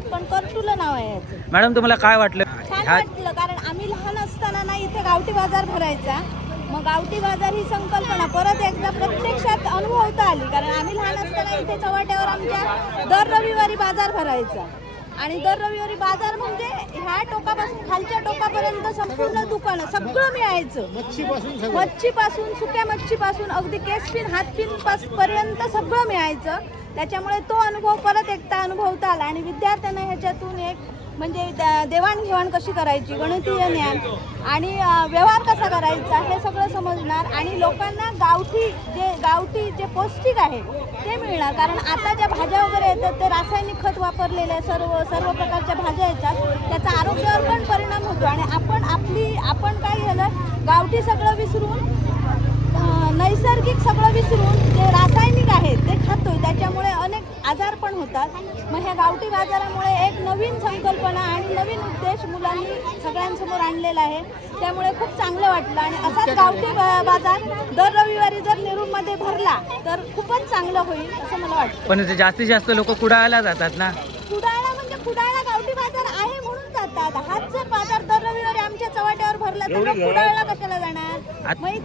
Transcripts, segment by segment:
आहेत, पण करटुलं नाव आहे याचं. मॅडम तुम्हाला काय वाटलं? छान वाटलं, कारण आम्ही लहान असताना ना इथे गावठी बाजार भरायचा. मग गावठी बाजार ही संकल्पना परत एकदा प्रत्यक्षात अनुभवता आली, कारण आम्ही लहान असताना इथे चव्हाट्यावर आमच्या दर रविवारी बाजार भरायचा. आणि दर रविवारी बाजार म्हणजे ह्या टोकापासून खालच्या टोकापर्यंत संपूर्ण दुकानं सगळं मिळायचं. मच्छीपासून सुक्या मच्छीपासून अगदी केसपिन हातपिन पर्यंत सगळं मिळायचं. त्याच्यामुळे तो अनुभव परत एकदा अनुभवता आला. आणि विद्यार्थ्यांना ह्याच्यातून एक म्हणजे देवाणघेवाण कशी करायची, गणितीय ज्ञान आणि व्यवहार कसा करायचा हे सगळं समजणार. आणि लोकांना गावठी जे पौष्टिक आहे ते मिळणार. कारण आता ज्या भाज्या वगैरे येतात ते रासायनिक खत वापरलेले सर्व प्रकारच्या भाज्या येतात, त्याचा आरोग्यावर पण परिणाम होतो. आणि आपण काय झालं, गावठी सगळं विसरून नैसर्गिक सगळं विसरून जे रासायनिक आहे ते खातोय, त्याच्यामुळे अनेक आजार पण होतात. मग ह्या गावठी बाजारामुळे एक नवीन संकल्पना आणि नवीन उद्देश मुलांनी सगळ्यांसमोर आणलेला आहे. त्यामुळे खूप चांगलं वाटलं. आणि असाच गावठी बाजार दर रविवारी जर नेरूरमध्ये भरला तर खूपच चांगलं होईल असं मला वाटतं. पण जास्तीत जास्त लोक कुडाळला जातात ना. कुडाळला गावठी बाजार आहे म्हणून जातात. हाच जर बाजार दर रविवारी आमच्या चव्हाट्यावर भरला तर कुडाळला कशाला जाणार?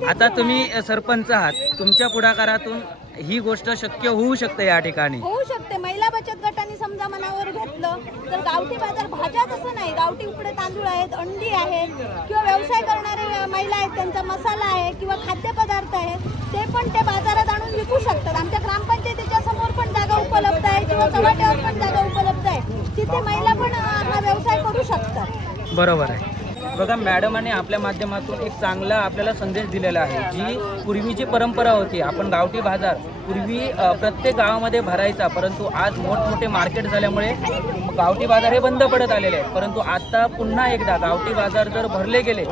आता तुम्ही सरपंच आहात, तुमच्या पुढाकारातून ही गोष्ट शक्य होऊ शकते, या ठिकाणी होऊ शकते. महिला बचत गटाने समजा मनावर घेतलं तर गावठी बाजार भाज्याच असं नाही, गावठी उकडे तांदूळ आहेत, अंडी आहेत, किंवा व्यवसाय करणारे महिला आहेत, त्यांचा मसाला आहे किंवा खाद्यपदार्थ आहेत, ते पण ते बाजारात आणून विकू शकतात. आमच्या ग्रामपंचायतीच्या समोर पण जागा उपलब्ध आहे किंवा चव्हाट्यावर पण जागा उपलब्ध आहे, तिथे महिला पण हा व्यवसाय करू शकतात. बरोबर आहे. बघा, मॅडमाने आपल्या माध्यमातून एक चांगला आपल्याला संदेश दिलेला आहे. जी पूर्वीची परंपरा होती, आपण गावठी बाजार पूर्वी प्रत्येक गावामध्ये भरायचा, परंतु आज मोठमोठे मार्केट झाल्यामुळे गावठी बाजार हे बंद पडत आलेले आहेत. परंतु आता पुन्हा एकदा गावठी बाजार जर भरले गेले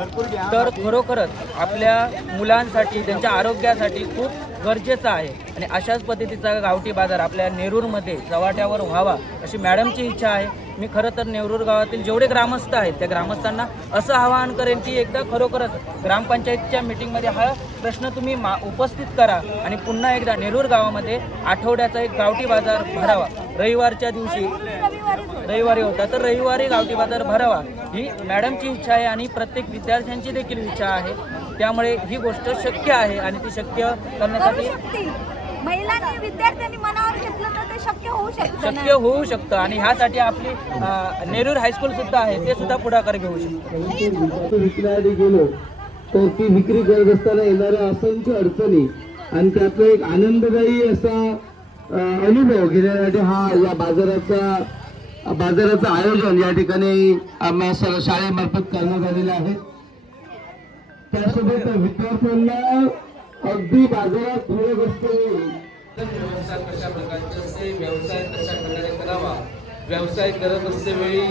तर खरोखरच आपल्या मुलांसाठी, त्यांच्या आरोग्यासाठी खूप गरजेचं आहे. आणि अशाच पद्धतीचा गावठी बाजार आपल्या नेरूरमध्ये चव्हाट्यावर व्हावा अशी मॅडमची इच्छा आहे. मी खरं तर नेरूर गावातील जेवढे ग्रामस्थ आहेत त्या ग्रामस्थांना असं आवाहन करेन की एकदा खरोखरच ग्रामपंचायतीच्या मीटिंगमध्ये हा प्रश्न तुम्ही उपस्थित करा आणि पुन्हा एकदा नेरूर गावामध्ये आठवड्याचा एक गावठी बाजार भरावा. रविवारच्या दिवशी, रविवारी होता तर रविवारी गावठी बाजार भरावा ही मॅडमची इच्छा आहे आणि प्रत्येक विद्यार्थ्यांची देखील इच्छा आहे. त्यामुळे ही गोष्ट शक्य आहे आणि ती शक्य करण्यासाठी महिलांनी, विद्यार्थ्यांनी मनावर घेतलं तर ते शक्य होऊ शकतं. आणि ह्यासाठी आपली नेरूर हायस्कूल सुद्धा आहे, ते सुद्धा पुढाकार घेऊ शकतो. विक्रीसाठी गेलो तर ती विक्री करत असताना येणाऱ्या असंख्य अडचणी आणि त्याचा एक आनंददायी असा अनुभव घेण्यासाठी हा या बाजाराचं आयोजन या ठिकाणी आम्हा शाळेमार्फत करण्यात आलेलं आहे. त्यासोबत विद्यार्थ्यांना अगदी बाजारात फिरत असते, व्यवसाय कशा प्रकारचे असते, व्यवसाय कशा प्रकारे करावा, व्यवसाय करत असतेवेळी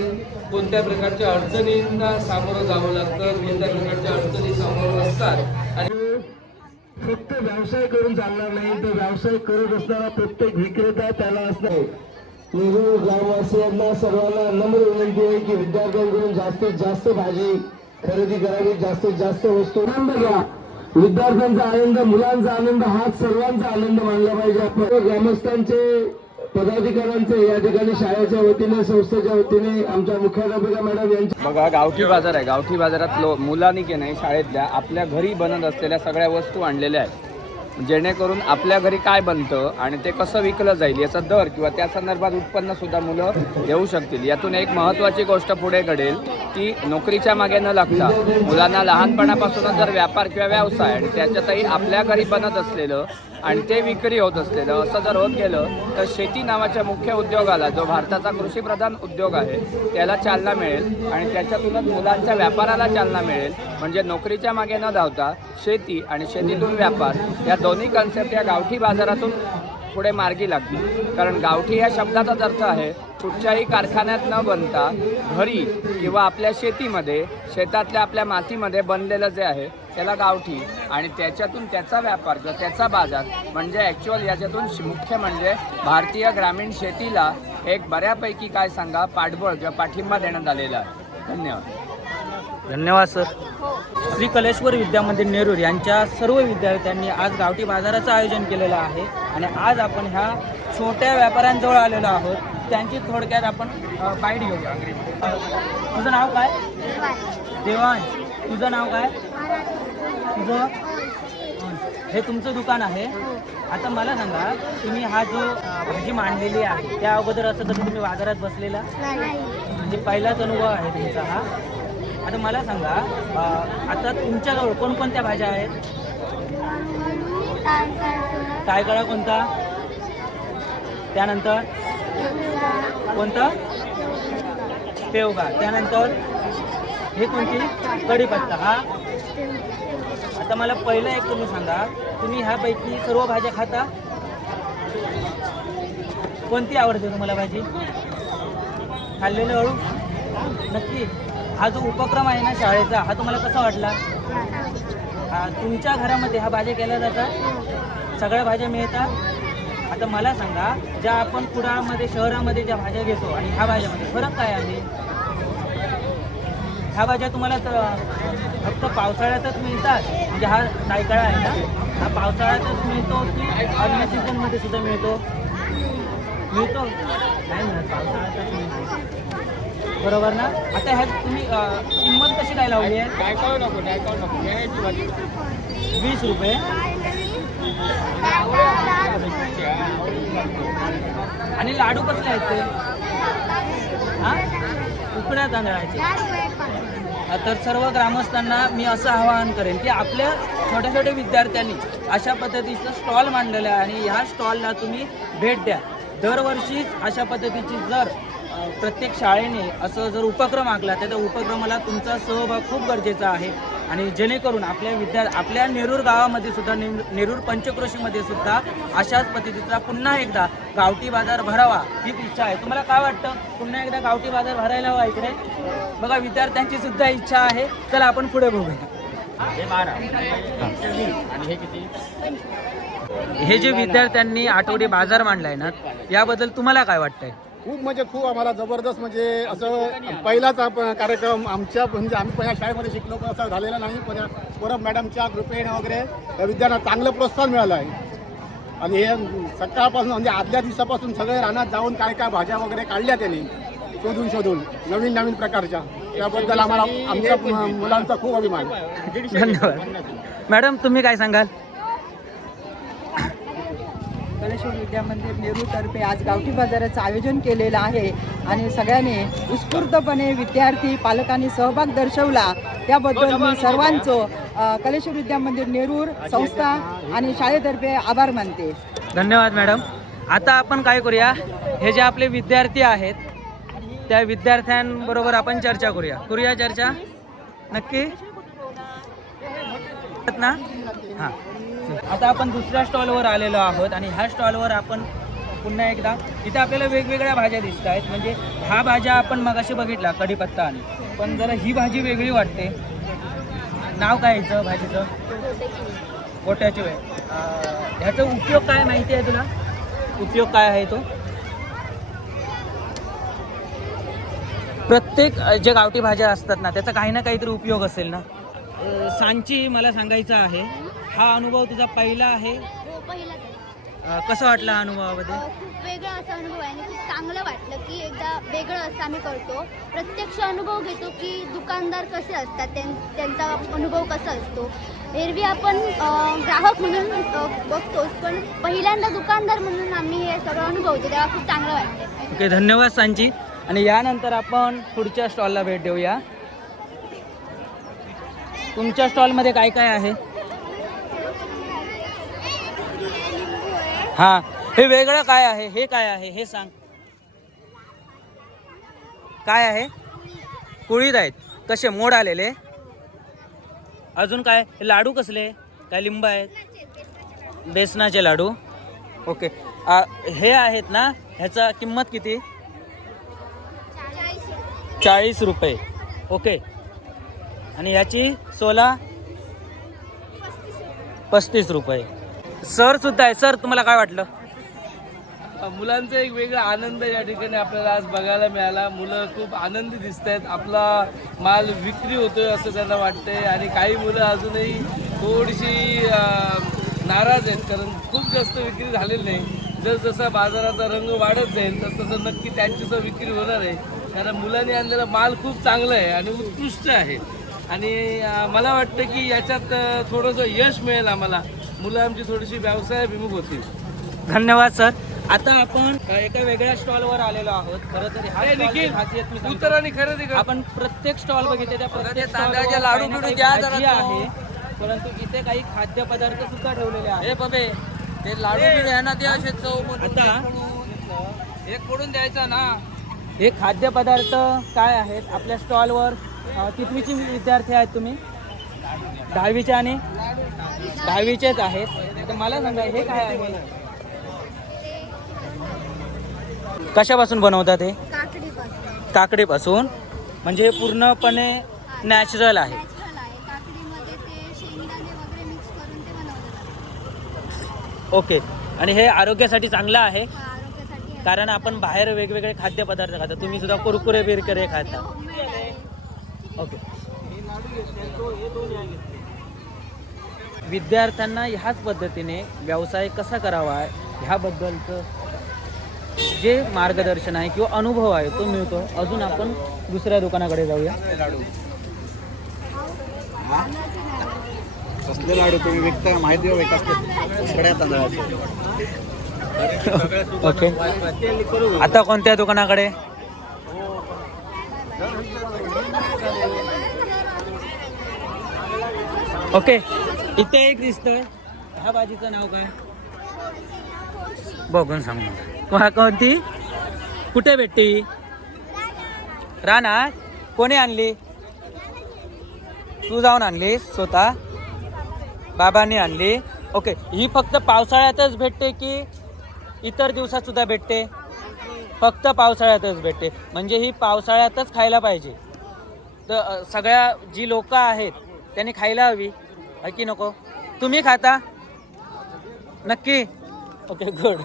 कोणत्या प्रकारच्या अडचणींना सामोरं जावं लागतं, कोणत्या प्रकारच्या अडचणी समोर असतात. आणि फक्त व्यवसाय करून चालणार नाही, तर व्यवसाय करत असणारा प्रत्येक विक्रेता त्याला असणार. नेरूर ग्रामवासियांना सर्वांना नम्र विनंती आहे की विद्यार्थ्यांकडून जास्तीत जास्त भाजी खरेदी करावी, जास्तीत जास्त वस्तू आनंद घ्या. विद्यार्थ्यांचा आनंद, मुलांचा आनंद हाच सर्वांचा आनंद मानला पाहिजे. आपण ग्रामस्थांचे, पदाधिकाऱ्यांचे या ठिकाणी शाळेच्या वतीने, संस्थेच्या वतीने आमच्या मुख्याध्यापिका मॅडम यांच्या. बघा, गावठी बाजार आहे. गावठी बाजारात मुलांनी की नाही शाळेतल्या आपल्या घरी बनत असलेल्या सगळ्या वस्तू आणलेल्या आहेत, जेणेकरून आपल्या घरी काय बनतं आणि ते कसं विकलं जाईल याचा दर किंवा त्या संदर्भात उत्पन्नसुद्धा मुलं घेऊ शकतील. यातून एक महत्त्वाची गोष्ट पुढे घडेल की नोकरीच्या मागे न लागता मुलांना लहानपणापासूनच जर व्यापार किंवा व्यवसाय आणि त्याच्यातही आपल्या घरी बनत असलेलं आणि ते विक्री होत असलेलं असं जर होत गेलं तर शेती नावाच्या मुख्य उद्योगाला, जो भारताचा कृषीप्रधान उद्योग आहे, त्याला चालना मिळेल आणि त्याच्यातूनच मुलांच्या व्यापाराला चालना मिळेल. म्हणजे नोकरीच्या मागे न धावता शेती आणि शेतीतून व्यापार या दोन्ही कन्सेप्ट या गावठी बाजारातून पुढे मार्गी लागतील. कारण गावठी या शब्दाचाच अर्थ आहे कुठच्याही कारखान्यात न बनता घरी किंवा आपल्या शेतीमध्ये, शेतातल्या आपल्या मातीमध्ये बनलेलं जे आहे त्याला गावठी, आणि त्याच्यातून त्याचा व्यापार किंवा त्याचा बाजार म्हणजे ॲक्च्युअल याच्यातून मुख्य म्हणजे भारतीय ग्रामीण शेतीला एक बऱ्यापैकी काय सांगा पाठबळ किंवा पाठिंबा देण्यात आलेला आहे. धन्यवाद सर. श्री कलेश्वर विद्यामंदिर नेरूर यांच्या सर्व विद्यार्थ्यांनी आज गावठी बाजाराचं आयोजन केलेलं आहे आणि आज आपण ह्या छोट्या व्यापाऱ्यांजवळ आलेलो आहोत. त्यांची थोडक्यात आपण बाईट घेऊया. तुझं नाव काय? देवांश. तुझं नाव काय? तुझं? हे तुमचं दुकान आहे. आता मला सांगा, तुम्ही हा जो भाजी मांडलेली आहे त्या अगोदर असं कधी तुम्ही बाजारात बसलेला म्हणजे पहिलाच अनुभव आहे तुमचा हा. आता मला सांगा, आता तुमच्याजवळ कोणकोणत्या भाज्या आहेत? टायगळा कोणता? त्यानंतर कोणता? पेवगा. त्यानंतर हे कोणती? कढीपत्ता. हा. आता मला पहिलं एक तुम्ही सांगा, तुम्ही ह्यापैकी सर्व भाज्या खाता? कोणती आवडते तुम्हाला भाजी? खाल्लेलं अळू? नक्की. हा जो उपक्रम आहे ना शाळेचा, हा तुम्हाला कसा वाटला? तुमच्या घरामध्ये ह्या भाज्या केल्या जातात? सगळ्या भाज्या मिळतात? आता मला सांगा, ज्या आपण कुडामध्ये शहरामध्ये ज्या भाज्या घेतो आणि ह्या भाज्यामध्ये फरक काय आहे? ह्या भाज्या तुम्हाला फक्त पावसाळ्यातच मिळतात, म्हणजे हा टायकाळा आहे ना, हा पावसाळ्यातच मिळतो की अन्य सीझनमध्ये सुद्धा मिळतो? नाही मिळत, पावसाळ्यातच मिळतो, बरोबर ना? आता ह्या तुम्ही किंमत कशी काय लावली आहे? 20 रुपये. आणि लाडू कसले आहेत ते? हां, उकड्या तांदळाचे. तर सर्व ग्रामस्थांना मी असं आवाहन करेन की आपल्या छोट्या छोट्या विद्यार्थ्यांनी अशा पद्धतीचं स्टॉल मांडलेलं आहे आणि ह्या स्टॉलला तुम्ही भेट द्या. दरवर्षीच अशा पद्धतीची जर प्रत्येक शाळेने असं जर उपक्रम आखला तर त्या उपक्रमाला तुमचा सहभाग खूप गरजेचा आहे. आणि जेणेकरून आपल्या नेरूर गावामध्ये सुद्धा नेरूर पंचक्रोशीमध्ये सुद्धा अशाच पद्धतीचा पुन्हा एकदा गावठी बाजार भरावा हीच इच्छा आहे. तुम्हाला काय वाटतं? पुन्हा एकदा गावठी बाजार भरायला हवा इकडे? बघा, विद्यार्थ्यांची सुद्धा इच्छा आहे. चला आपण पुढे बघूया. हे जे विद्यार्थ्यांनी आठवडी बाजार मांडलाय ना, याबद्दल तुम्हाला काय वाटतंय? खूप म्हणजे खूप आम्हाला जबरदस्त, म्हणजे असं पहिलाच कार्यक्रम आमच्या, म्हणजे आम्ही पण या शाळेमध्ये शिकलो पण असं झालेलं नाही. पण परब मॅडमच्या कृपेने वगैरे या विद्यार्थ्यांना चांगलं प्रोत्साहन मिळालं आहे. आणि हे सकाळपासून म्हणजे आदल्या दिवसापासून सगळे रानात जाऊन काय काय भाज्या वगैरे काढल्या त्यांनी शोधून नवीन नवीन प्रकारच्या. त्याबद्दल आम्हाला आमच्या मुलांचा खूप अभिमान. धन्यवाद. मॅडम, तुम्ही काय सांगाल? कलेश्वर विद्यामंदिर नेरूरतर्फे आज गावठी बाजाराचं आयोजन केलेलं आहे आणि सगळ्यांनी उत्स्फूर्तपणे विद्यार्थी पालकांनी सहभाग दर्शवला. त्याबद्दल मी सर्वांचं कलेश्वर विद्यामंदिर नेरूर संस्था आणि शाळेतर्फे आभार मानते. धन्यवाद मॅडम. आता आपण काय करूया, हे जे आपले विद्यार्थी आहेत त्या विद्यार्थ्यांबरोबर आपण चर्चा करूया चर्चा नक्की ना. हां, आता आपण दुसऱ्या स्टॉलवर आलेलो आहोत आणि ह्या स्टॉलवर आपण पुन्हा एकदा इथे आपल्याला वेगवेगळ्या भाज्या दिसत आहेत. म्हणजे ह्या भाज्या आपण मगाशी बघितला कढीपत्ता आणि, पण जरा ही भाजी वेगळी वाटते. नाव काय ह्याचं भाजीचं? गोट्याची वेळ. ह्याचा उपयोग काय माहिती आहे तुला? उपयोग काय आहे तो? प्रत्येक जे गावठी भाज्या असतात ना, त्याचा काही ना काहीतरी उपयोग असेल ना. सांची, मला सांगायचं आहे, हा अनुभव तुझा पहिला आहे? हो, पहिलाच. कसं वाटलं हा अनुभवामध्ये? खूप वेगळा असा अनुभव आहे आणि खूप चांगलं वाटलं की एकदा वेगळं असं आम्ही करतो, प्रत्यक्ष अनुभव घेतो की दुकानदार कसे असतात, त्यांचा अनुभव कसा असतो. एरवी आपण ग्राहक म्हणून बघतोच, पण पहिल्यांदा दुकानदार म्हणून आम्ही हे सगळं अनुभवतो, तेव्हा खूप चांगलं वाटतं. ओके, धन्यवाद सांची. आणि यानंतर आपण पुढच्या स्टॉलला भेट देऊया. तुमच्या स्टॉलमध्ये काय काय आहे? हां, हे वेगळं काय आहे? हे काय आहे हे सांग. काय आहे? कुळीद आहेत. कसे मोड आलेले? अजून काय? लाडू कसले? काय लिंब आहेत? बेसनाचे लाडू. ओके, हे आहेत ना, ह्याचा किंमत किती? 40 रुपये. ओके, आणि ह्याची 35 रुपये. सर सुद्धा आहे. सर, तुम्हाला काय वाटलं? मुलांचा एक वेगळा आनंद या ठिकाणी आपल्याला आज बघायला मिळाला. मुलं खूप आनंदी दिसत आहेत. आपला माल विक्री होतोय असं त्यांना वाटतंय आणि काही मुलं अजूनही थोडीशी नाराज आहेत, कारण खूप जास्त विक्री झालेली नाही. जसजसा बाजाराचा रंग वाढत जाईल तसं नक्की त्यांची सुद्धा विक्री होणार आहे. कारण मुलांनी आणलेला माल खूप चांगला आहे आणि उत्कृष्ट आहे. आणि मला वाटतं की याच्यात थोडंसं यश मिळेल आम्हाला. मुलं आमची थोडीशी व्यवसायाभिमुख होतील. धन्यवाद सर. आता आपण एका वेगळ्या स्टॉलवर आलेलो आहोत. खरं तर हा stall ची खासियत मी सांगतो. उतर आणि खरेदी कर. आपण प्रत्येक स्टॉल बघितले त्या प्रत्येक तांदळाचे स्टॉलवर लाडू काही ना बिडू काही द्या जरा भाजी तो. आहे, परंतु इथे काही खाद्यपदार्थ सुद्धा ठेवलेले आहेत. हे बघे ते लाडू बिडू आहे ना ते असे चव म्हणून आता एक फोडून द्यायचा ना. हे खाद्यपदार्थ काय आहेत आपल्या स्टॉलवर? कितवीचे विद्यार्थी आहेत तुम्ही? 10वीचे आणि 10वीचेच आहेत. तर मला सांगा हे काय आहे? कशापासून बनवतात हे? काकडीपासून. म्हणजे पूर्णपणे नॅचरल आहे. नॅचरल आहे. काकडीमध्ये ते शेंगदाणे वगैरे मिक्स करून ते बनवलं जातं. ओके. आणि हे आरोग्यासाठी चांगलं आहे आरोग्यासाठी आहे. कारण आपण बाहेर वेगवेगळे खाद्यपदार्थ खातो. तुम्ही सुद्धा कुरकुरे बिरकुरे खाता. होममेड आहे. ओके. विद्यार्थ्यांना ह्याच पद्धतीने व्यवसाय कसा करावा ह्याबद्दलचं जे मार्गदर्शन आहे किंवा अनुभव आहे तो मिळतो. अजून आपण दुसऱ्या दुकानाकडे जाऊया. कसले लाडू तुम्ही विकता माहिती आहे कसले सगळ्या तांदळाचे. ओके. आता कोणत्या दुकानाकडे? ओके. इथे एक दिसतोय. ह्या भाजीचं नाव काय? बघून सांगू. कोणती? कुठे भेटते? रानात. कोणी आणली? तू जाऊन आणली स्वतः? बाबांनी आणली. ओके. ही फक्त पावसाळ्यातच भेटते की इतर दिवसात सुद्धा भेटते? फक्त पावसाळ्यातच भेटते. म्हणजे ही पावसाळ्यातच खायला पाहिजे. तर सगळ्या जी लोक आहेत त्यांनी खायला हवी आहे की नको? तुम्ही खाता नक्की? Okay good.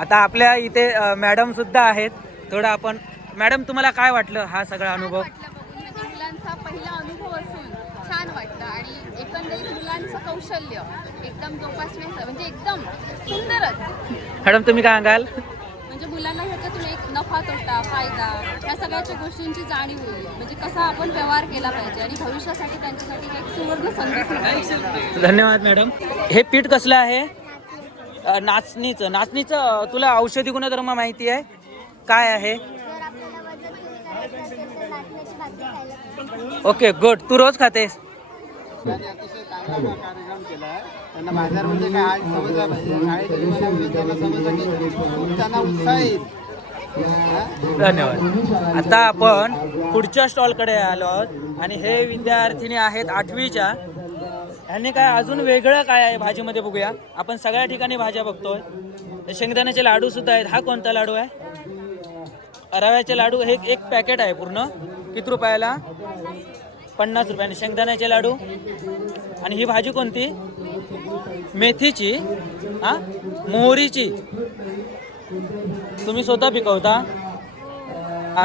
आता आपल्या इथे मॅडम सुद्धा आहेत. थोडं आपण मॅडम तुम्हाला काय वाटलं हा सगळा अनुभव? मुलांचा पहिला अनुभव असून छान वाटलं आणि एकंदरीत मुलांचं कौशल्य एकदम जोपासण्याचं म्हणजे एकदम सुंदरच. मॅडम तुम्ही काय सांगाल? म्हणजे मुलांना ह्याच्यातून एक नफा तोटा फायदा ह्या सगळ्याच्या गोष्टींची जाणीव होईल. म्हणजे कसा आपण व्यवहार केला पाहिजे आणि भविष्यासाठी त्यांच्यासाठी एक सुवर्ण संधी. धन्यवाद मॅडम. हे पीठ कसलं आहे? नाचणीचं. नाचणीचं तुला औषधी गुणधर्म माहिती आहे काय आहे? जर आपल्याला वजन कमी करायचं असेल तर नाचण्याची भाकरी खायला पाहिजे. Okay good. तू रोज खातेस? अतिशय चांगला कार्यक्रम केला आहे. त्यांना बाजार म्हणजे काय आज समजला पाहिजे. शाळेच्या जीवनामध्ये त्यांना समजलं की खूप त्यांना उत्साह येईल. धन्यवाद. आता आपण पुढच्या स्टॉलकडे आलो आहोत आणि हे विद्यार्थिनी आहेत 8वीच्या. ह्यांनी काय अजून वेगळं काय आहे भाजीमध्ये बघूया. आपण सगळ्या ठिकाणी भाज्या बघतोय. शेंगदाण्याचे लाडू सुद्धा आहेत. हा कोणता लाडू आहे? रव्याचे लाडू. हे एक पॅकेट आहे पूर्ण. किती रुपयाला? 50 रुपयाने शेंगदाण्याचे लाडू. आणि ही भाजी कोणती? मेथीची. हा मोहरीची. तुम्ही स्वतः पिकवता?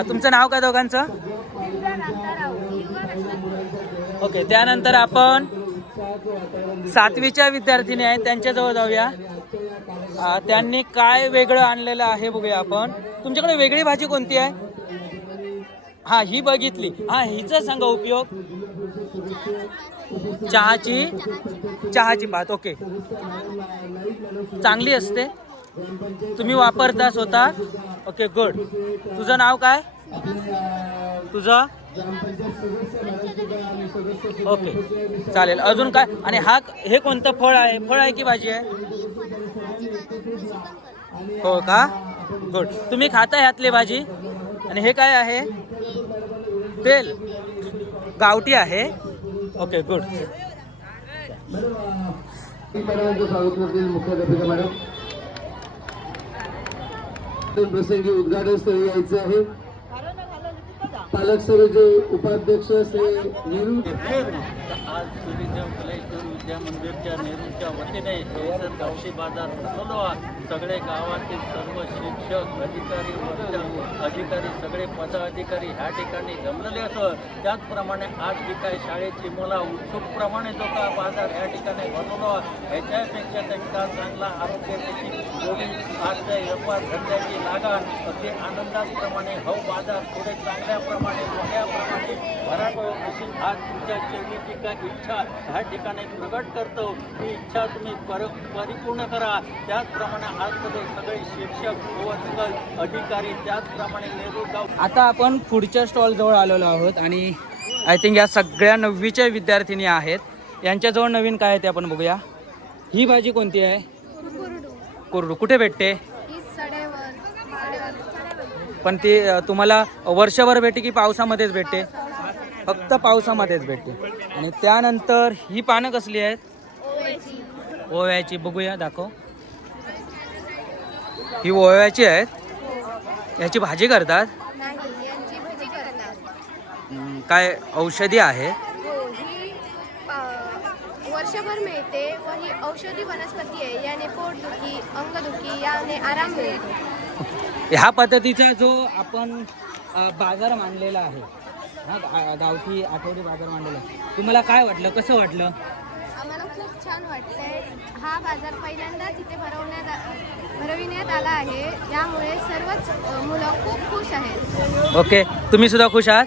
तुमचं नाव काय दोघांचं? ओके. त्यानंतर आपण 7वीच्या विद्यार्थिनी आहेत त्यांच्याजवळ जाऊया. त्यांनी काय वेगळं आणलेलं आहे बघूया आपण. तुमच्याकडे वेगळी भाजी कोणती आहे? हा ही बघितली. हा हिचा सांगा उपयोग. चहाची पात. ओके. चांगली असते. तुम्ही वापरता स्वतः? Okay good. तुझं नाव काय? तुझं? ओके चालेल. अजून काय? आणि हा हे कोणतं फळ आहे? फळ आहे की भाजी आहे? हो का? गुड. तुम्ही खाता ह्यातली भाजी? आणि हे काय आहे? तेल. गावठी आहे. Okay good. मुख्याध्यापिका मॅडम प्रसंगी उद्घाटन स्थळी यायचं आहे. पालक सरोजे उपाध्यक्ष श्री नीरू आज सूर्यदेव कलेश्वर विद्या मंदिरच्या नेहरूच्या वतीने परिसर गावठी बाजार भरवला. सगळे गावातील सर्व शिक्षक अधिकारी वर्ग अधिकारी सगळे पदाधिकारी ह्या ठिकाणी जमलेले असत. त्याचप्रमाणे आज जी काही शाळेची मुलं उत्सुकप्रमाणे जो का बाजार ह्या ठिकाणी भरवला ह्याच्यापेक्षा त्यांचा चांगला आरोग्य देखील जोडी आजच्या व्यापार धंद्याची लागण अगदी आनंदाप्रमाणे हा बाजार थोडे चांगल्याप्रमाणे मोठ्याप्रमाणे भरावं अशी आज तुमच्या चरणी काय इच्छा ह्या ठिकाणी प्रगट करतो. ती इच्छा तुम्ही परिपूर्ण करा. त्याचप्रमाणे आजमध्ये सगळे शिक्षक वर्ग अधिकारी त्याचप्रमाणे नेहरू गाव. आता आपण पुढच्या स्टॉल जवळ आलेलो आहोत आणि आय थिंक या सगळ्या 9वीच्या विद्यार्थिनी आहेत. यांच्याजवळ नवीन काय आहे ते आपण बघूया. ही भाजी कोणती आहे? कुरडू. कुठे भेटते? पण ती तुम्हाला वर्षभर भेटते की पावसामध्येच भेटते? फक्त पावसामध्येच भेटते. आणि त्यानंतर ही पानं कसली आहेत? ओव्याची. बघूया, दाखव. ही ओव्याची आहेत. याची भाजी करतात? काय औषधी आहे? वर्षभर मिळते व ही औषधी वनस्पती आहे. याने पोटदुखी अंगदुखी याने आराम मिळतो. ह्या पद्धतीचा जो आपण बाजार मांडलेला आहे, हा गावठी आठवडी बाजार मांडलेला, तुम्हाला काय वाटलं? कसं वाटलं? आम्हाला खूप छान वाटतंय. हा बाजार पहिल्यांदाच इथे भरविण्यात आला आहे. यामुळे सर्वच मुलं खूप खुश आहेत. ओके, तुम्ही सुद्धा खुश आहात?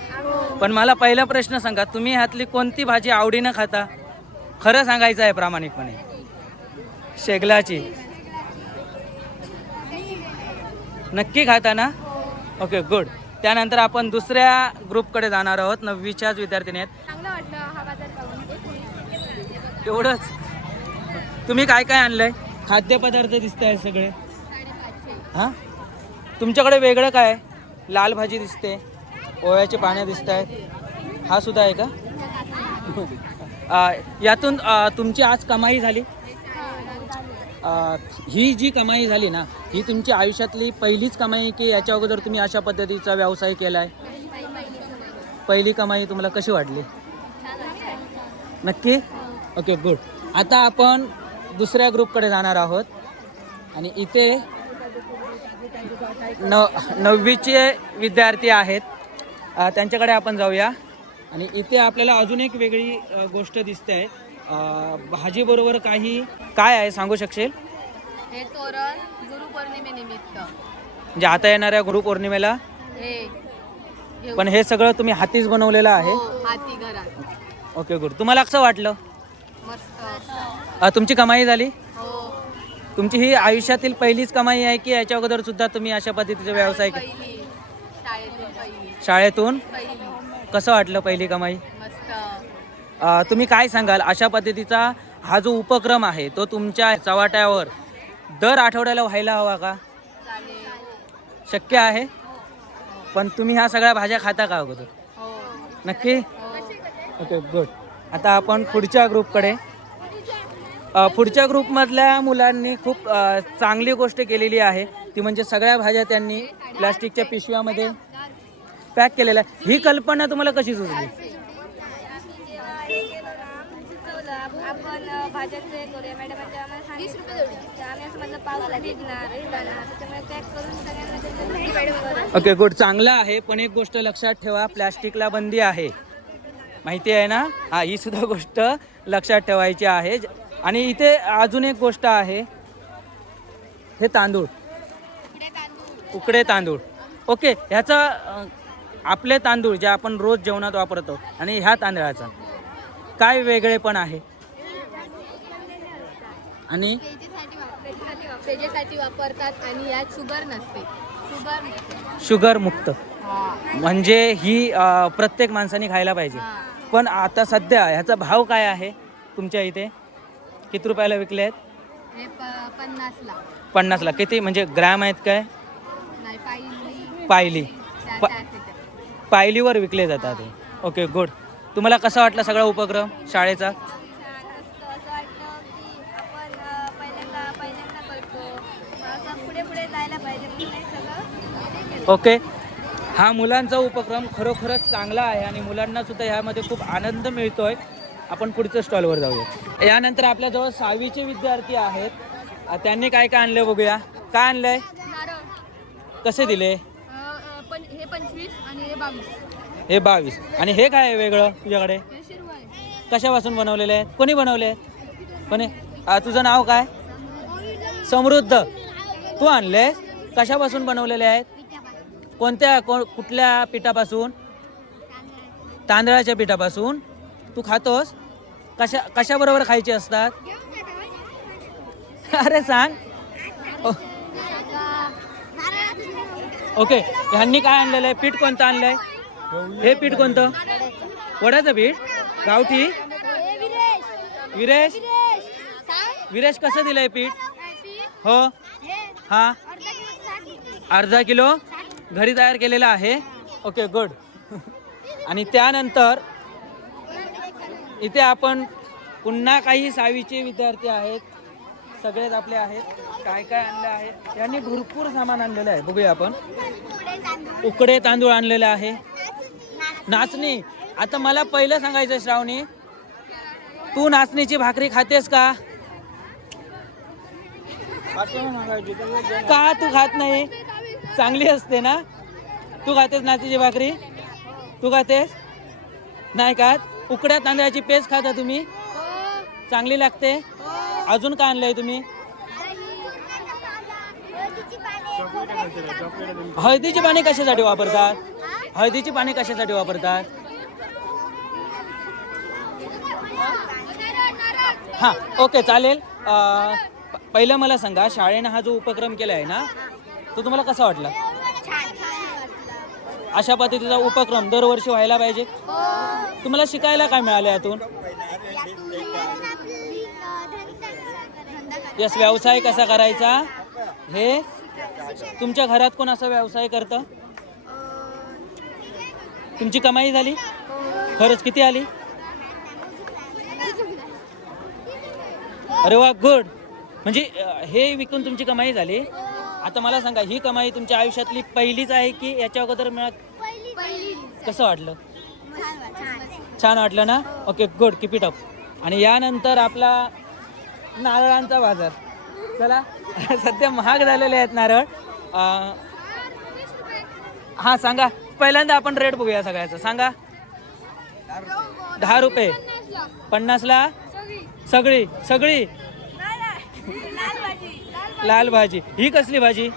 पण मला पहिला प्रश्न सांगा, तुम्ही ह्यातली कोणती भाजी आवडीनं खाता? खरं सांगायचं आहे प्रामाणिकपणे. शेगलाची. नक्की खाता ना? Okay, good. त्यानंतर आपण दुसऱ्या ग्रुपकडे जाणार आहोत. 9वीच्याच विद्यार्थिनी आहेत. चांगलं वाटलं हा बाजार पाहून. एवढंच? तुम्ही काय काय आणलंय? खाद्यपदार्थ दिसत आहेत सगळे. हां, तुमच्याकडे वेगळं काय आहे? लाल भाजी दिसते, ओव्याचे पाने दिसत आहेत. हा सुद्धा आहे का? यातून तुमची आज कमाई झाली? ही जी कमाई झाली ना, ही तुमची आयुष्यातली पहिलीच कमाई की याच्या अगोदर तुम्ही अशा पद्धतीचा व्यवसाय केला आहे? पहिली कमाई. तुम्हाला कशी वाटली? नक्की? Okay, good. आता आपण दुसऱ्या ग्रुपकडे जाणार आहोत आणि इथे 9वीचे विद्यार्थी आहेत. त्यांच्याकडे आपण जाऊया. आणि इथे आपल्याला अजून एक वेगळी गोष्ट दिसते आहे. भाजीबरोबर काही काय आहे सांगू शकशील? हे तोरण गुरुपौर्णिमेनिमित्त. म्हणजे आता येणाऱ्या गुरुपौर्णिमेला. पण हे सगळं तुम्ही हातीच बनवलेलं आहे? हाती घरात. Okay, good. तुम्हाला कसं वाटलं? मस्त. तुमची कमाई झाली? हो. तुमची ही आयुष्यातील पहिलीच कमाई आहे की याच्या अगोदर सुद्धा तुम्ही अशा पद्धतीचा व्यवसाय पहिली. शाळेतून? पहिली. कसं वाटलं पहिली कमाई? मस्त. तुम्ही काय सांगाल? अशा पद्धतीचा हा जो उपक्रम आहे तो तुमच्या चव्हाट्यावर दर आठवड्याला व्हायला हवा का? शक्य आहे? पण तुम्ही ह्या सगळ्या भाज्या खाता का अगोदर? नक्की? Okay, good. आता आपण पुढच्या ग्रुपकडे. पुढच्या ग्रुपमधल्या मुलांनी खूप चांगली गोष्ट केलेली आहे. ती म्हणजे सगळ्या भाज्या त्यांनी प्लास्टिकच्या पिशव्यामध्ये पॅक केलेल्या. ही कल्पना तुम्हाला कशी सुचली? आपण भाज्याचे करूया मॅडमांच्या आम्हाला 20 रुपये जोडी. आम्ही असं म्हणलं पावसात भिजणार त्याच्यामुळे पॅक करून सगळ्यांना. Okay, good. चांगलं आहे. पण एक गोष्ट लक्षात ठेवा, प्लॅस्टिकला बंदी आहे, माहिती आहे ना? हा, ही सुद्धा गोष्ट लक्षात ठेवायची आहे. आणि इथे अजून एक गोष्ट आहे, हे तांदूळ, उकडे तांदूळ. ओके, ह्याचा आपले तांदूळ जे आपण रोज जेवणात वापरतो आणि ह्या तांदळाचा काय वेगळेपण आहे? आणि त्याच्यासाठी वापरतात आणि यात शुगर नसते. शुगर मुक्त. म्हणजे ही प्रत्येक माणसाने खायला पाहिजे. पण आता सध्या ह्याचा भाव काय आहे तुमच्या इथे? किती रुपयाला विकले आहेत? हे 50ला. 50ला. किती म्हणजे ग्रॅम आहेत काय? नाही, पायली. पायलीवर विकले जातात हे. Okay, good. तुम्हाला कसा वाटला सगळा उपक्रम शाळेचा? ओके, हा मुलांचा उपक्रम खरोखरच चांगला आहे आणि मुलांना सुद्धा ह्यामध्ये खूप आनंद मिळतोय. आपण पुढच्या स्टॉलवर जाऊया. यानंतर आपल्याजवळ 6वीचे विद्यार्थी आहेत. त्यांनी काय काय आणलं बघूया. काय आणलंय, कसे दिले? पण हे 25 आणि हे 22. हे 22. आणि हे काय आहे वेगळं तुझ्याकडे? कशापासून बनवलेले आहेत? कोणी बनवले? कोणी? तुझं नाव काय? समृद्ध. तू आणले कशापासून बनवलेले आहेत? कुठल्या पिठापासून? तांदळाच्या पिठापासून. तू खातोस? कशाबरोबर खायचे असतात? अरे सांग. ओके, ह्यांनी काय आणलेलं आहे? पीठ कोणतं आणलंय? हे पीठ कोणतं? वड्याचं पीठ? गावठी? विरेश, विरेश कसं दिलंय पीठ? हो, हा, अर्धा किलो घरी तयार केलेला आहे. Okay, good. आणि त्यानंतर इथे आपण पुन्हा काही 6वीचे विद्यार्थी आहेत. सगळेच आपले आहेत. काय काय आणले आहे? यांनी भरपूर सामान आणलेलं आहे. बघूया आपण. उकडे तांदूळ आणलेले आहे. नाचणी. आता मला पहिलं सांगायचं श्रावणी, तू नाचणीची भाकरी खातेस का? का तू खात नाही? चांगली असते ना. तू खातेस नाचणीची भाकरी? तू खातेस? नाही खात. उकड्या तांदळाची पेस्ट खाता तुम्ही? चांगली लागते. अजून काय आणलंय तुम्ही? हळदीची पाने कशासाठी वापरतात? हळदीची पाने कशासाठी वापरतात? हां, ओके, चालेल. पहिलं मला सांगा, शाळेनं हा जो उपक्रम केला आहे ना, तो तुम्हाला कसा वाटला? अशा पद्धतीचा उपक्रम दरवर्षी व्हायला पाहिजे. तुम्हाला शिकायला काय मिळालं यातून? यस, व्यवसाय कसा करायचा हे. तुमच्या घरात कोण असा व्यवसाय करतं? तुमची कमाई झाली? खरंच किती आली? अरे वा, गुड. म्हणजे हे विकून तुमची कमाई झाली. आता मला सांगा, ही कमाई तुमच्या आयुष्यातली पहिलीच आहे की याच्या अगोदर मिळत? कसं वाटलं? छान वाटलं ना. Okay, good, keep it up. आणि यानंतर आपला नारळांचा बाजार. चला, सध्या महाग झालेले आहेत नारळ. हां, सांगा. पहिल्यांदा आपण रेट बघूया सगळ्याचं. सांगा. 10 रुपये. 50ला सगळी सगळी. लाल भाजी. ही कसली भाजी?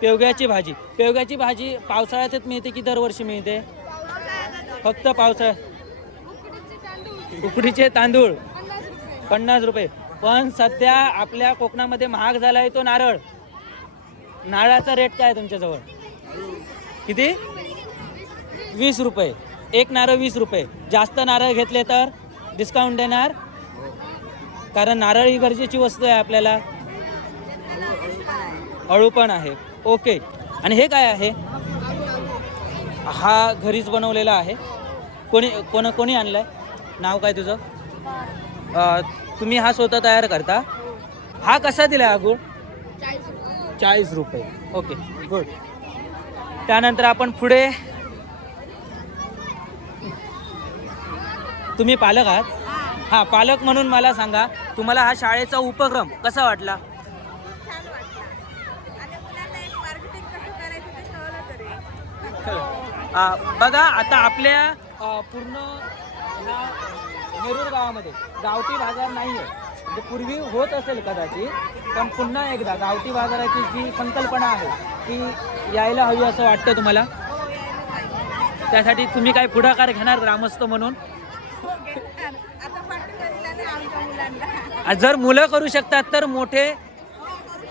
पेवग्याची भाजी. पेवग्याची भाजी पावसाळ्यातच मिळते की दरवर्षी मिळते? फक्त पावसाळ्यात. उकडीचे तांदूळ 50 रुपये. पण सध्या आपल्या कोकणामध्ये महाग झाला आहे तो नारळ. नारळाचा रेट काय आहे तुमच्याजवळ? किती? 20 रुपये. एक नारळ 20 रुपये. जास्त नारळ घेतले तर डिस्काउंट देणार? कारण नारळ ही गरजेची वस्तू आहे आपल्याला. अळू पण आहे. ओके. आणि हे काय आहे? हा घरीच बनवलेला आहे. कोणी आणलाय? नाव काय तुझं? तुम्ही हा स्वतः तयार करता? हा कसा दिला हा गूळ? 40 रुपये. Okay, good. त्यानंतर आपण पुढे. तुम्ही पालक आहात? हां, पालक म्हणून मला सांगा, तुम्हाला हा शाळेचा उपक्रम कसा वाटला? बघा, आता आपल्या पूर्ण ह्या नेरूर गावामध्ये गावठी बाजार नाही आहे. म्हणजे पूर्वी होत असेल कदाचित, पण पुन्हा एकदा गावठी बाजाराची जी संकल्पना आहे ती यायला हवी असं वाटतं तुम्हाला? त्यासाठी तुम्ही काय पुढाकार घेणार ग्रामस्थ म्हणून? जर मुलं करू शकतात तर मोठे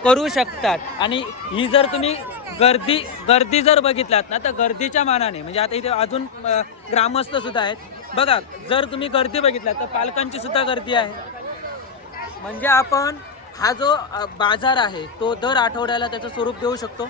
करू शकतात. आणि ही जर तुम्ही गर्दी जर बघितलात ना, तर गर्दीच्या मानाने म्हणजे आता इथे अजून ग्रामस्थ सुद्धा आहेत बघा. जर तुम्ही गर्दी बघितलात तर पालकांची सुद्धा गर्दी आहे. म्हणजे आपण हा जो बाजार आहे तो दर आठवड्याला त्याचं स्वरूप देऊ शकतो.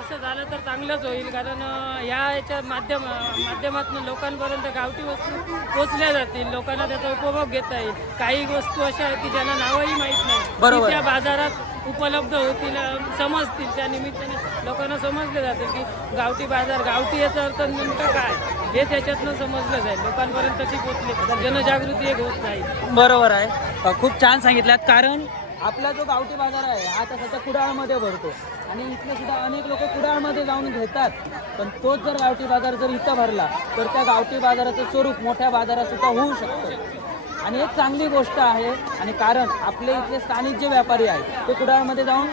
असं झालं तर चांगलंच होईल, कारण याच्या माध्यमातून लोकांपर्यंत गावठी वस्तू पोचल्या जातील, लोकांना त्याचा उपभोग घेता येईल. काही वस्तू अशा आहेत की ज्यांना नावही माहीत नाही, बरोबर. त्या बाजारात उपलब्ध होतील, समजतील. त्या निमित्ताने लोकांना समजले जातील की गावठी बाजार, गावठी याचा अर्थ नेमका काय हे त्याच्यातनं समजलं जाईल. लोकांपर्यंत ती पोचली, जनजागृती एक होत नाही. बरोबर आहे, खूप छान सांगितलं. कारण आपला जो गावठी बाजार आहे हा आता सध्या कुडाळमध्ये भरतो आणि इथले सुद्धा अनेक लोक कुडाळमध्ये जाऊन घेतात. पण तोच जर गावठी बाजार जर इथं भरला तर त्या गावठी बाजाराचं स्वरूप मोठ्या बाजारात सुद्धा होऊ शकतं आणि एक चांगली गोष्ट आहे. आणि कारण आपले इथले स्थानिक जे व्यापारी आहेत ते कुडाळमध्ये जाऊन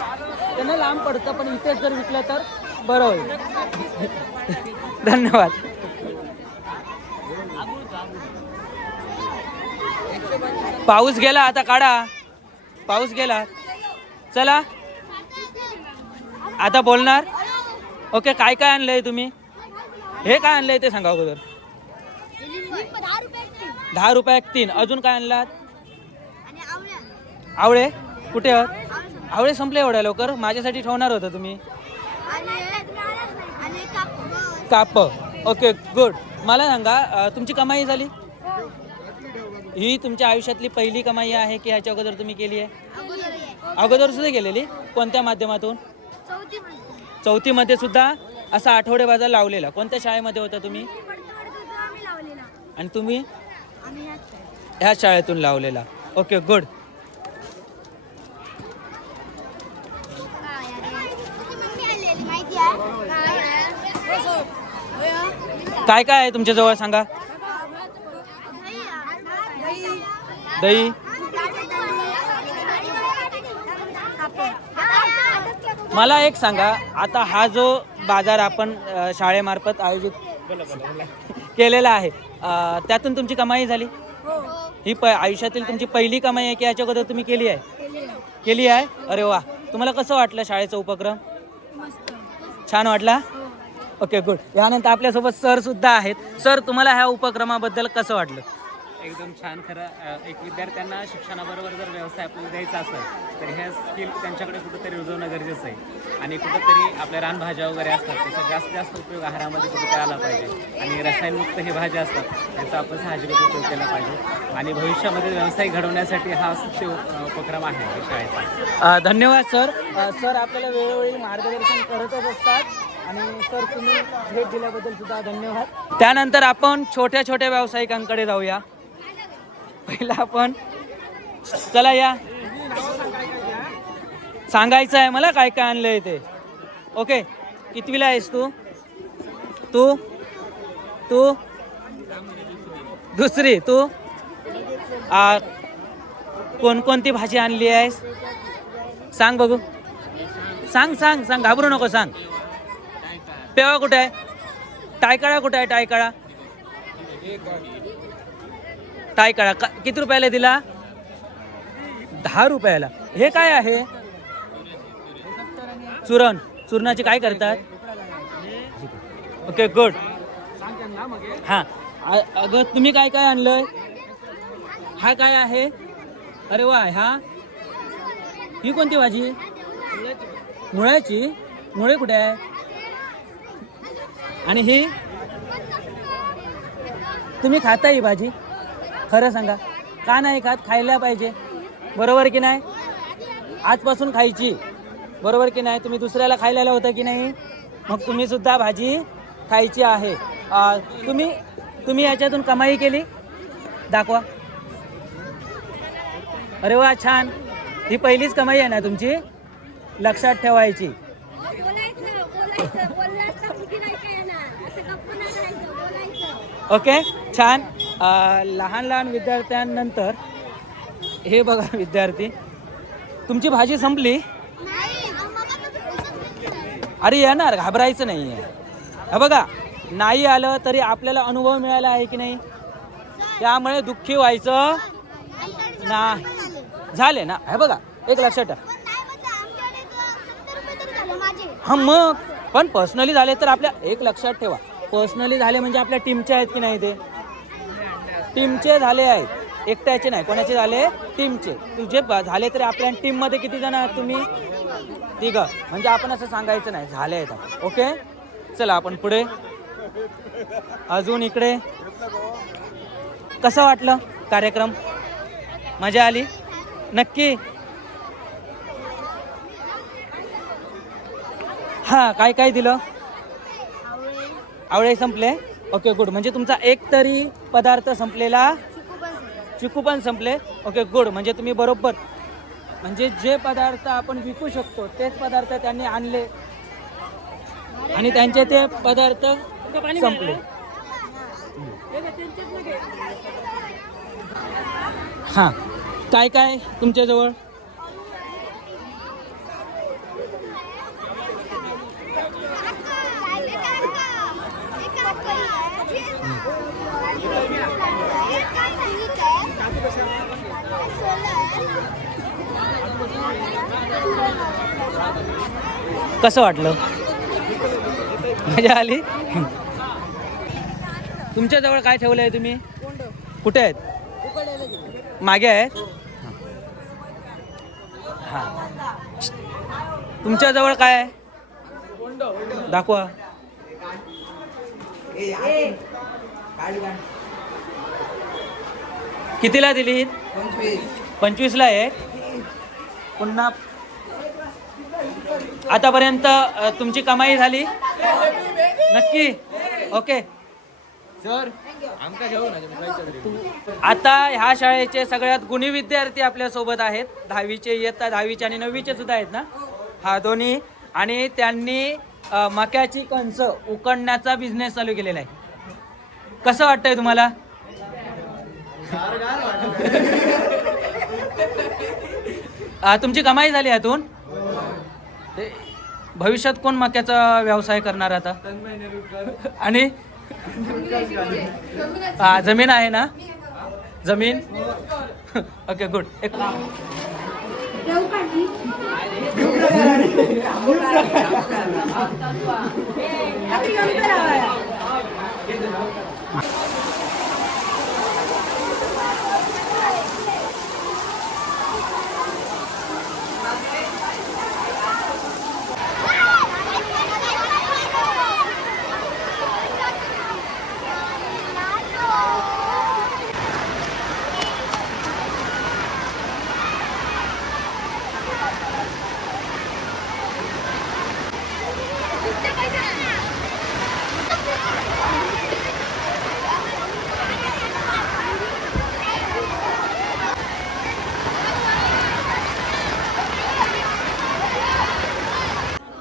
त्यांना लांब पडतं, पण इथेच जर विकलं तर बरं होईल. धन्यवाद. पाऊस गेला, आता काढा. पाऊस गेला, चला आता बोलणार. ओके, काय काय आणलंय तुम्ही? हे काय आणलंय ते सांगा अगोदर. 10 रुपये 3. अजून काय आणलात? आवळे कुठे आहात? आवळे संपले एवढ्या लवकर? माझ्यासाठी ठेवणार होतं तुम्ही. काप. Okay good. मला सांगा, तुमची कमाई झाली? ही तुमच्या आयुष्यातली पहिली कमाई आहे की ह्याच्या अगोदर तुम्ही केली आहे? अगोदर सुद्धा केलेली. कोणत्या माध्यमातून? चौथीमध्ये सुद्धा असा आठवडे बाजार लावलेला. कोणत्या शाळेमध्ये होता तुम्ही? आणि तुम्ही ह्या शाळेतून लावलेला. Okay good. काय काय आहे तुमच्या जवळ सांगा. दही. मला एक सांगा, आता हा जो बाजार आपण शाळेमार्फत आयोजित केलेला आहे त्यातून तुमची कमाई झाली? ही आयुष्यातील तुमची पहिली कमाई आहे की याच्या अगोदर तुम्ही केली आहे? केली आहे. अरे वा. तुम्हाला कसं वाटलं शाळेचा उपक्रम? छान वाटला. Okay good. यानंतर आपल्यासोबत सर सुद्धा आहेत. सर, तुम्हाला ह्या उपक्रमाबद्दल कसं वाटलं? एकदम छान. खरं एक विद्यार्थ्यांना शिक्षणाबरोबर जर व्यवसाय आपल्याला द्यायचा असेल तर ह्या स्किल त्यांच्याकडे कुठंतरी रुजवणं गरजेचं आहे. आणि कुठंतरी आपल्या रानभाज्या वगैरे असतात त्याचा जास्तीत जास्त उपयोग आहारामध्ये कुठेतरी आला पाहिजे. आणि रसायनमुक्त हे भाज्या असतात त्याचा आपण साहजिकच उपयोग केला पाहिजे. आणि भविष्यामध्ये व्यवसाय घडवण्यासाठी हा सुट्टी उपक्रम आहे शाळेचा. धन्यवाद सर. सर आपल्याला वेळोवेळी मार्गदर्शन करतच असतात आणि सर तुम्ही भेट दिल्याबद्दल सुद्धा धन्यवाद. त्यानंतर आपण छोट्या छोट्या व्यावसायिकांकडे जाऊया. पहिला आपण चला या. सांगायचं आहे मला काय काय आणलंय ते. ओके, कितवीला आहेस तू? तू तू दुसरी. तू कोणकोणती भाजी आणली आहेस सांग बघू. सांग सांग सांग, घाबरू नको, सांग. पेवा कुठे आहे? टायकाळा कुठे आहे? टायकाळा. टायकाळा किती रुपयाला दिला? 10 रुपयाला. हे काय आहे? चूरण. चूरणाचे काय करतात? Okay good. हां, अगं तुम्ही काय काय आणलंय? हा काय आहे? अरे वा. हा ही कोणती भाजी? मुळ्याची. मुळे कुठे आहे? आणि ही तुम्ही खाता ही भाजी? खरं सांगा, का नाही खात? खायला पाहिजे, बरोबर की नाही? आजपासून खायची, बरोबर की नाही? तुम्ही दुसऱ्याला खायला होतं की नाही? मग तुम्ही सुद्धा भाजी खायची आहे. तुम्ही याच्यातून कमाई केली? दाखवा. अरे वा, छान. ही पहिलीच कमाई आहे ना तुमची? लक्षात ठेवायची. ओके, छान. लहान लहान विद्यार्थ्यांनंतर हे बघा विद्यार्थी, तुमची भाजी संपली? अरे येणार, घाबरायचं नाही आहे. हे बघा, नाही आलं तरी आपल्याला अनुभव मिळाला आहे की नाही? त्यामुळे दुःखी व्हायचं ना. झाले ना. हे बघा, एक लक्षात ठेवा. हां मग, पण पर्सनली झाले तर आपल्या एक लक्षात ठेवा, पर्सनली झाले म्हणजे आपल्या टीमचे आहेत की नाही? ते टीमचे झाले आहेत, एकट्याचे नाही. कोणाचे झाले? टीमचे. तुझे झाले तरी आपल्या टीममध्ये किती जण आहात तुम्ही? 3. म्हणजे आपण असं सांगायचं नाही झाले आहेत. ओके, चला आपण पुढे. अजून इकडे कसं वाटलं कार्यक्रम? मजा आली? नक्की. हां, काय काय दिलं? आवळे संपले. Okay good. म्हणजे तुमचा एक तरी पदार्थ संपलेला, चिकू पण संपले. Okay good. म्हणजे तुम्ही बरोबर, म्हणजे जे पदार्थ आपण विकू शकतो तेच पदार्थ त्यांनी आणले आणि त्यांचे ते पदार्थ संपले. हां, काय काय तुमच्याजवळ? कसं वाटलं? मजा आली? तुमच्याजवळ काय ठेवलं आहे तुम्ही? कुठे आहेत? मागे आहेत. हां, तुमच्याजवळ काय आहे? दाखवा. कितीला दिलीत? 25ला आहे. पुन्हा आतापर्यंत तुमची कमाई झाली नक्की? Okay sir. आता ह्या शाळेचे सगळ्यात गुणी विद्यार्थी आपल्या सोबत आहेत. 10वीचे, इयत्ता 10वीचे आणि 9वीचे सुद्धा आहेत ना? हा, दोन्ही. आणि त्यांनी मक्याची कणस उकडण्याचा बिझनेस चालू केलेला आहे. कसं वाटतंय तुम्हाला? तुमची कमाई झाली यातून? भविष्यात कोण मक्याचा व्यवसाय करणार आता? आणि जमीन आहे ना? जमीन. Okay good. एक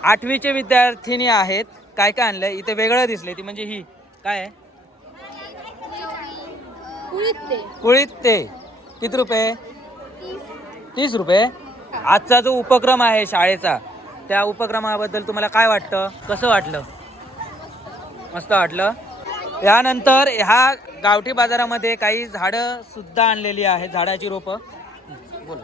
आठवीचे विद्यार्थिनी आहेत. काय काय आणलंय? इथे वेगळं दिसले ती, म्हणजे ही काय आहे? कुळीत ते. किती रुपये? 30 रुपये. आजचा जो उपक्रम आहे शाळेचा, त्या उपक्रमाबद्दल तुम्हाला काय वाटतं? कसं वाटलं? मस्त वाटलं. यानंतर ह्या गावठी बाजारामध्ये काही झाडं सुद्धा आणलेली आहेत, झाडाची रोपं. बोल.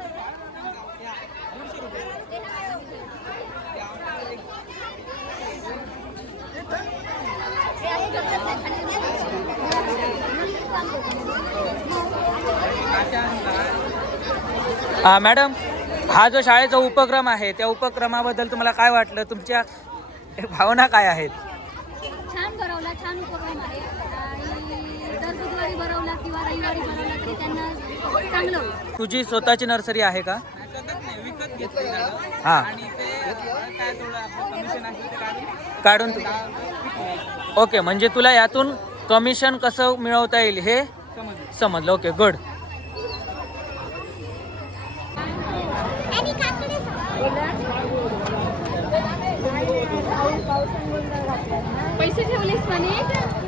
मॅडम, हा जो शाळेचा उपक्रम आहे त्या उपक्रमाबद्दल तुम्हाला काय वाटलं? तुमच्या भावना काय आहेत? छान भरवला, छान उपक्रम आहे. आणि दर बुधवारी भरवला किंवा रविवारी भरवला तरी त्यांना चांगलं होईल. तुझी स्वतःची नर्सरी आहे का? हां, काढून. ओके, म्हणजे तुला यातून कमिशन कसं मिळवता येईल हे समजलं. Okay good. पैसे ठेवलेस म्हणे.